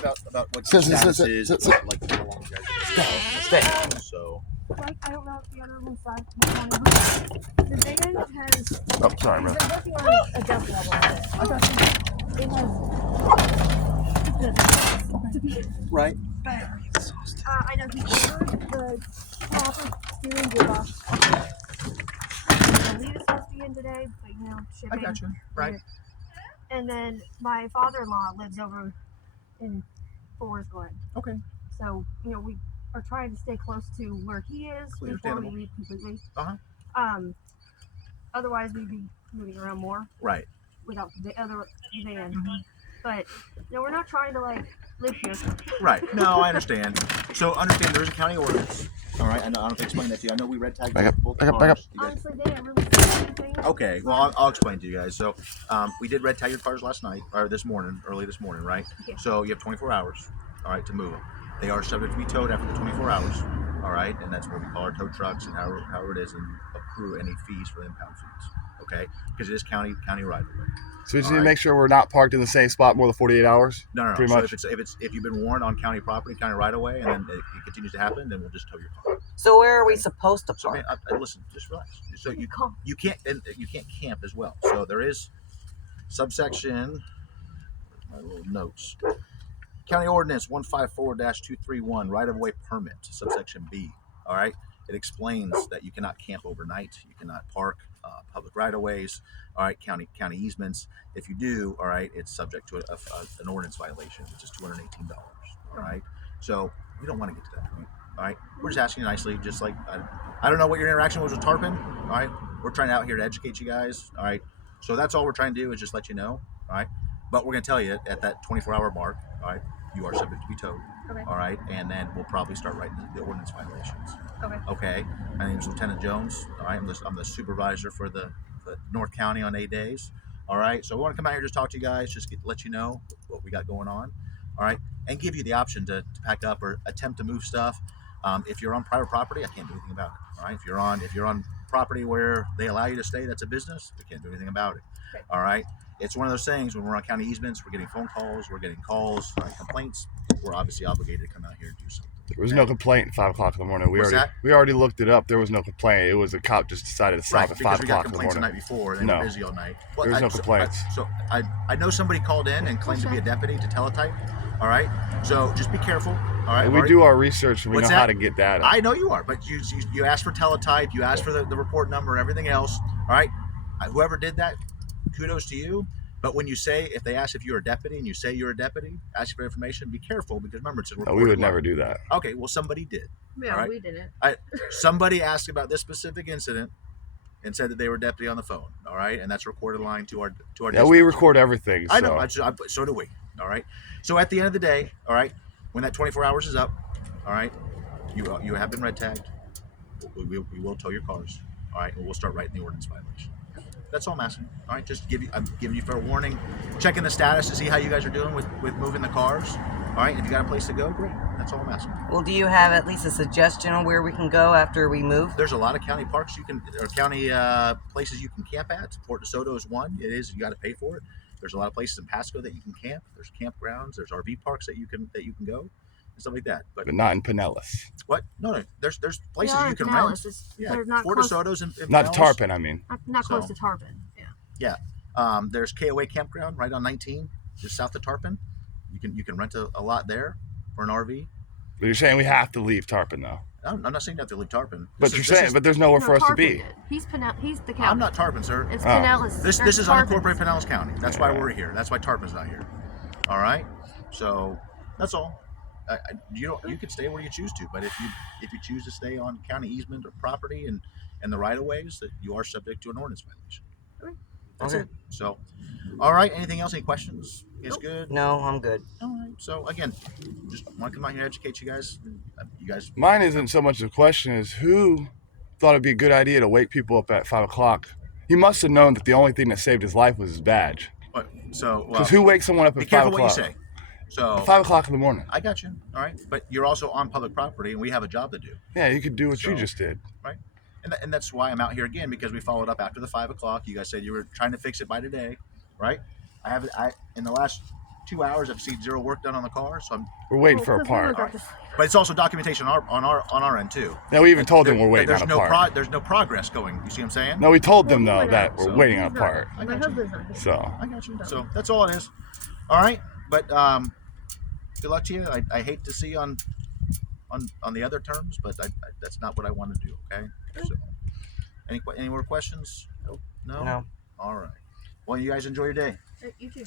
about what the status is, like how long you guys Stay. So. Like, I don't know if the other one's side. The van has. Oh, sorry, been man. working on a dump level of it. It has. Right. I know he ordered the proper steering gearbox. I believe it's supposed to be in today, but shipping. I got you. Right. And then my father-in-law lives over in Forest Glen. Okay. So, we are trying to stay close to where he is before we leave completely. Otherwise, we'd be moving around more. Right. Without the other van. But, we're not trying to, live here. Right. No, I understand. So, understand there's a county ordinance. All right. I don't have to explain that to you. I know we red tagged both cars. Back up. Honestly, they didn't really say anything. Okay. Well, I'll explain to you guys. So, we did red tag your cars last night, or early this morning, right? Yeah. So, you have 24 hours, all right, to move them. They are subject to be towed after the 24 hours, all right? And that's what we call our tow trucks and however it is, and accrue any fees for the impound fees, okay? Because it is county right away. So we just need to make sure we're not parked in the same spot more than 48 hours? No. Pretty much. So if you've been warned on county property, county right away, and then it continues to happen, then we'll just tow your car. So where are we supposed to So park? listen, just relax. So you can't camp as well. So there is subsection. My little notes. County Ordinance 154-231, right-of-way permit, subsection B. All right, it explains that you cannot camp overnight. You cannot park public right-of-ways. All right, county easements. If you do, all right, it's subject to an ordinance violation, which is $218. All right, so we don't want to get to that point. All right, we're just asking you nicely, just like I don't know what your interaction was with Tarpon. All right, we're trying out here to educate you guys. All right, so that's all we're trying to do is just let you know. All right, but we're gonna tell you at that 24-hour mark. All right. You are subject to be towed. Okay. All right, and then we'll probably start writing the ordinance violations. Okay. Okay. My name is Lieutenant Jones. All right, I'm the supervisor for the North County on 8 days. All right, so we want to come out here just talk to you guys, just let you know what we got going on. All right, and give you the option to pack up or attempt to move stuff. If you're on private property, I can't do anything about it. All right, if you're on property where they allow you to stay, that's a business. We can't do anything about it. Okay. All right. It's one of those things when we're on county easements, we're getting phone calls, we're getting calls, complaints. We're obviously obligated to come out here and do something. There was no complaint at 5 o'clock in the morning. We already looked it up. There was no complaint. It was a cop just decided to stop at 5 o'clock in the morning. We got complaints the night before. They were busy all night. Well, there was no complaints. So I know somebody called in and claimed to be a deputy to teletype. All right. So just be careful. All right. And we do our research and we know how to get data. I know you are, but you asked for teletype, you asked for the report number and everything else. All right. Whoever did that, kudos to you. But when you say, if they ask if you're a deputy and you say you're a deputy, ask for information, be careful because remember, it's a report. No, we would never do that. Okay, well, somebody did. Yeah, right? we didn't. Somebody asked about this specific incident and said that they were deputy on the phone. All right, and that's recorded line to our. Yeah, dispatch. We record everything. So. I know. So do we. All right. So at the end of the day, all right, when that 24 hours is up, all right, you have been red tagged. We will tow your cars. All right, and we'll start writing the ordinance violation. That's all I'm asking. All right, I'm giving you fair warning, checking the status to see how you guys are doing with moving the cars. All right, if you got a place to go, great. That's all I'm asking. Well, do you have at least a suggestion on where we can go after we move? There's a lot of county parks or county places you can camp at. Port DeSoto is one. It is. You got to pay for it. There's a lot of places in Pasco that you can camp. There's campgrounds. There's RV parks that you can go. Stuff like that, but not in Pinellas. What? No. There's places you can rent. They're not Fort DeSoto's in not Tarpon. I mean, not close to Tarpon. Yeah. There's KOA campground right on 19, just south of Tarpon. You can rent a lot there for an RV. But you're saying we have to leave Tarpon though. I'm not saying you have to leave Tarpon. But there's nowhere for us to be. He's the county. I'm not Tarpon, sir. It's Pinellas. This is unincorporated Pinellas County. That's why we're here. That's why Tarpon's not here. All right. So that's all. You could stay where you choose to, but if you choose to stay on county easement or property and the right of ways, that you are subject to an ordinance violation. Okay. That's it. So, all right. Anything else? Any questions? It's good. No, I'm good. All right. So again, just want to come out here and educate you guys. You guys. Mine isn't so much the question as who thought it'd be a good idea to wake people up at 5 o'clock. He must have known that the only thing that saved his life was his badge. Because who wakes someone up at 5 o'clock? Be careful what you say. So at 5 o'clock in the morning. I got you. All right, but you're also on public property, and we have a job to do. Yeah, you could do what you just did. Right, and that's why I'm out here again, because we followed up after the 5 o'clock. You guys said you were trying to fix it by today, right? I in the last 2 hours. I've seen zero work done on the car, so we're waiting for a part. But it's also documentation on our end too. Yeah, we even told them we're waiting on a part. There's no progress going. You see what I'm saying? No, we told them though that we're waiting on a part. I got you. So I got you. So that's all it is. All right, but good luck to you. I hate to see on the other terms, but that's not what I want to do. Okay. So any more questions? No. No. All right. Well, you guys enjoy your day. You too.